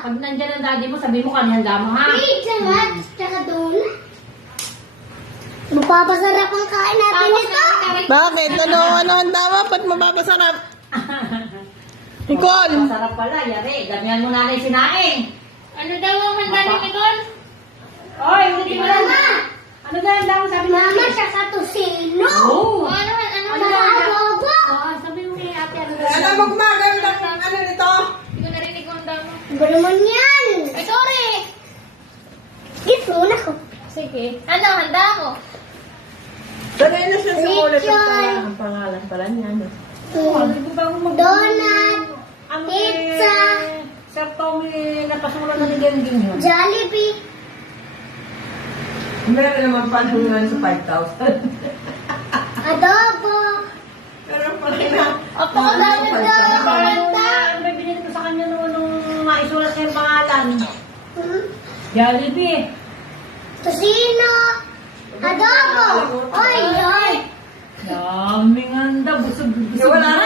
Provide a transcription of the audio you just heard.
Pag nandyan ang daddy mo, sabi mo kanihanda mo, ha? Pizza nga, tsaka donut. Mapapasarap ang kain natin ito. Bakit? Ano handa mo? Ba't mapapasarap? Nicole! Masarap pala, yari. Ganyan mo nanay sinaing. Ano daw ang handa ni Nicole? Oy, hindi mo lang. Mama! Ano na handa mo? Sabi mo. Mama, tsaka tosino. Oo. Ano Ano na handa? adobo? Oo, sabi mo kay ate, ano Ano mo gumaganda ng ano nito? Hindi ko narinig kung handa mo. Iba naman yan. Ay, sorry. Gift muna ko. Sige. Ano handa mo? Dali na siya sa ulit Lechon. ang pangalan pala niya. No? Hindi ko ba ako Donut. Ano Pizza. Sir Tommy, napasulan na ni Gengging yun. Jollibee. Meron naman panungan sa 5,000. Adobo. Pero pala na. Ako lang na. Ano ba binili ko sa kanya nung maisulat niya yung pangalan? Jollibee. Tosino. Adobo. Oy, oy. Daming handa, busog-busog. Wala